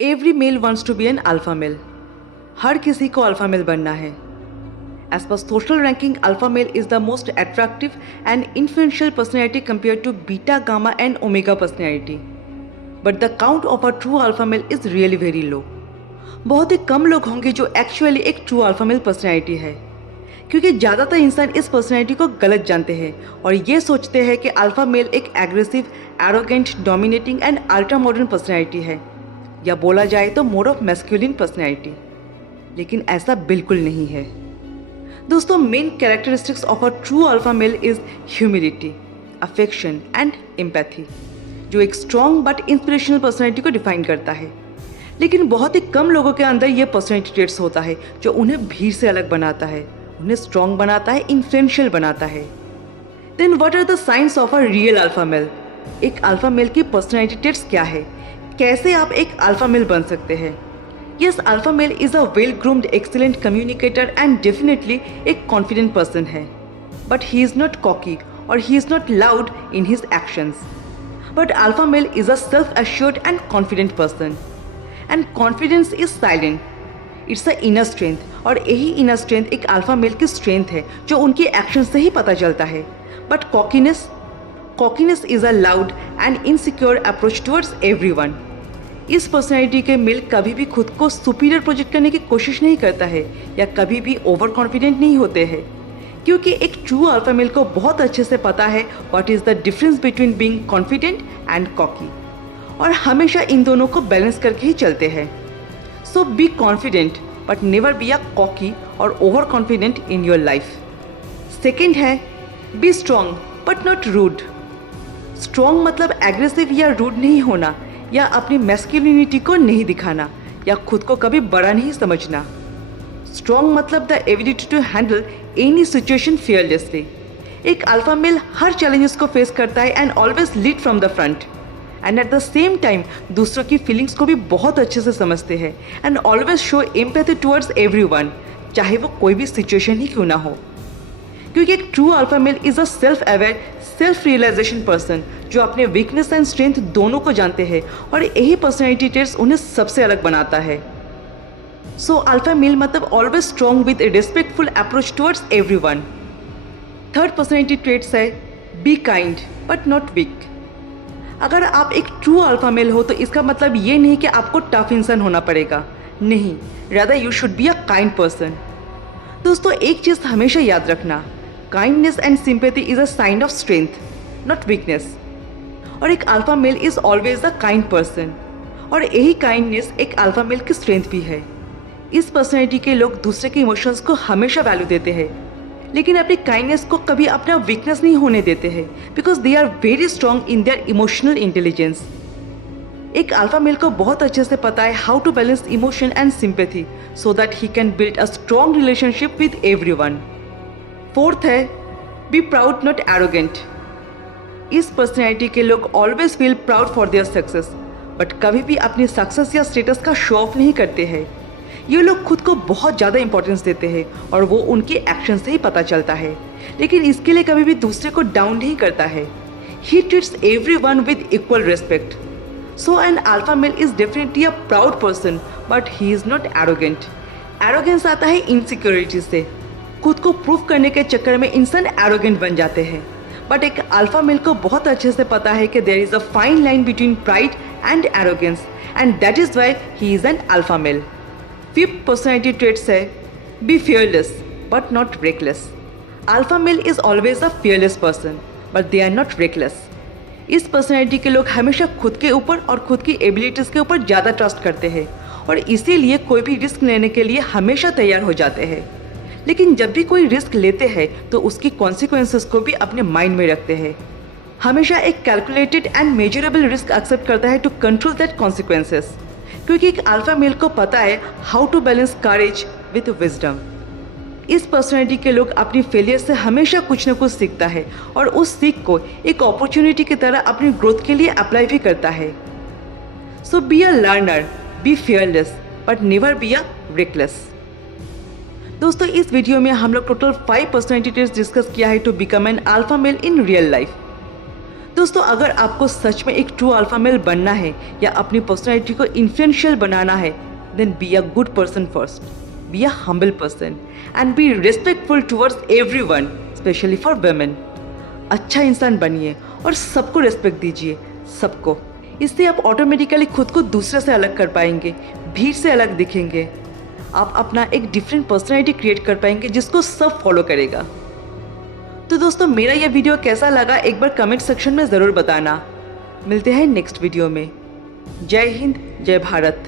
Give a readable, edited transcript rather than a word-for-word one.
Every male wants to be an alpha male. हर किसी को अल्फा मेल बनना है। As per social ranking, alpha male is the most attractive and influential personality compare to beta, gamma and omega personality. But the count of a true alpha male is really very low. बहुत ही कम लोग होंगे जो actually एक true alpha mail personality है, क्योंकि ज़्यादातर इंसान इस पर्सनैलिटी को गलत जानते हैं और ये सोचते हैं कि अल्फा मेल एक aggressive, arrogant, dominating and ultra modern personality है, या बोला जाए तो मोर ऑफ मैस्कुलिन पर्सनैलिटी। लेकिन ऐसा बिल्कुल नहीं है दोस्तों। Main characteristics of a true alpha male is humility, affection and empathy, जो एक स्ट्रॉन्ग बट इंस्पिरेशनल पर्सनैलिटी को डिफाइन करता है। लेकिन बहुत ही कम लोगों के अंदर ये पर्सनैलिटी ट्रेट्स होता है जो उन्हें भीड़ से अलग बनाता है, उन्हें स्ट्रॉन्ग बनाता है, इन्फ्लुएंशियल बनाता है। Then what are the science of a real alpha male? एक अल्फा मेल की पर्सनैलिटी ट्रेट्स क्या है? कैसे आप एक अल्फा मेल बन सकते हैं? Yes, alpha male is a well groomed, excellent communicator and definitely एक कॉन्फिडेंट पर्सन है। But he is not cocky और he is not loud in his actions. But alpha male is a self assured and confident person. And confidence is silent, it's a inner strength, और यही inner strength एक alpha male की strength है जो उनकी action से ही पता चलता है। But cockiness is a loud and insecure approach towards everyone. इस पर्सनैलिटी के मेल कभी भी खुद को सुपीरियर प्रोजेक्ट करने की कोशिश नहीं करता है या कभी भी ओवर कॉन्फिडेंट नहीं होते हैं, क्योंकि एक ट्रू अल्फा मेल को बहुत अच्छे से पता है what is the difference between being confident and cocky, और हमेशा इन दोनों को बैलेंस करके ही चलते हैं। So be confident but never be a cocky और over confident in your life. Second है be strong but not rude. Strong मतलब एग्रेसिव या रूड नहीं होना, या अपनी मैस्कुलिनिटी को नहीं दिखाना, या खुद को कभी बड़ा नहीं समझना। स्ट्रॉन्ग मतलब the ability to handle any situation fearlessly. एक अल्फा मेल हर चैलेंजेस को फेस करता है and always lead from the front, and at the same time दूसरों की फीलिंग्स को भी बहुत अच्छे से समझते हैं and always show empathy towards everyone, चाहे वो कोई भी सिचुएशन ही क्यों ना हो। क्योंकि एक true alpha male is a self aware, self realization person जो अपने वीकनेस एंड स्ट्रेंथ दोनों को जानते हैं, और यही पर्सनैलिटी ट्रेट्स उन्हें सबसे अलग बनाता है। सो अल्फा मेल मतलब always strong with a respectful approach towards everyone. Third personality traits है be kind but not weak. अगर आप एक ट्रू अल्फा मेल हो तो इसका मतलब ये नहीं कि आपको टफ इंसान होना पड़ेगा, नहीं, rather you should be a kind person. दोस्तों एक चीज़ हमेशा याद रखना, kindness and sympathy is a sign of strength, not weakness. और एक alpha male is always a kind person, और यही काइंडनेस एक अल्फा मेल की स्ट्रेंथ भी है। इस पर्सनैलिटी के लोग दूसरे के इमोशंस को हमेशा वैल्यू देते हैं, लेकिन अपनी काइंडनेस को कभी अपना वीकनेस नहीं होने देते हैं, because they are very strong in their emotional intelligence. एक अल्फा मेल को बहुत अच्छे से पता है how to balance emotion and sympathy so that he can build a strong relationship with everyone. Fourth है बी प्राउड नॉट एरोगेंट। इस personality के लोग always feel proud for their success, but कभी भी अपनी सक्सेस या स्टेटस का show off नहीं करते हैं। ये लोग खुद को बहुत ज़्यादा इंपॉर्टेंस देते हैं और वो उनके एक्शन से ही पता चलता है, लेकिन इसके लिए कभी भी दूसरे को डाउन नहीं करता है। He treats everyone with equal respect. So an alpha male is definitely a proud person but he is not arrogant. Arrogance आता है इनसिक्योरिटी से। खुद को प्रूव करने के चक्कर में इंसान एरोगेंट बन जाते हैं, बट एक अल्फा मेल को बहुत अच्छे से पता है कि there is a fine line between pride and arrogance, and that is why he is an alpha male. Fifth personality traits है be fearless but not reckless. Alpha male is always a fearless person but they are not reckless. इस personality के लोग हमेशा खुद के ऊपर और खुद की एबिलिटीज़ के ऊपर ज़्यादा ट्रस्ट करते हैं, और इसीलिए कोई भी रिस्क लेने के लिए हमेशा तैयार हो जाते हैं। लेकिन जब भी कोई रिस्क लेते हैं तो उसकी कॉन्सिक्वेंसेस को भी अपने माइंड में रखते हैं। हमेशा एक calculated and measurable risk accept करता है टू कंट्रोल दैट कॉन्सिक्वेंसेस, क्योंकि एक अल्फा मेल को पता है how to balance courage with wisdom. इस पर्सनैलिटी के लोग अपनी फेलियर से हमेशा कुछ न कुछ सीखता है, और उस सीख को एक अपॉर्चुनिटी की तरह अपनी ग्रोथ के लिए अप्लाई भी करता है। So be a learner, be fearless but never be a reckless. दोस्तों इस वीडियो में हम लोग टोटल 5 पर्सनैलिटी ट्रेट्स डिस्कस किया है to become an alpha male in real life. दोस्तों, अगर आपको सच में एक ट्रू अल्फा मेल बनना है या अपनी पर्सनैलिटी को इन्फ्लुएंशियल बनाना है, then be a good person first, be a humble person and be respectful towards everyone, especially for women. अच्छा इंसान बनिए और सबको रिस्पेक्ट दीजिए, सबको। इससे आप ऑटोमेटिकली खुद को दूसरे से अलग कर पाएंगे, भीड़ से अलग दिखेंगे। आप अपना एक डिफरेंट पर्सनैलिटी क्रिएट कर पाएंगे जिसको सब फॉलो करेगा। तो दोस्तों, मेरा यह वीडियो कैसा लगा एक बार कमेंट सेक्शन में ज़रूर बताना। मिलते हैं नेक्स्ट वीडियो में। जय हिंद, जय भारत।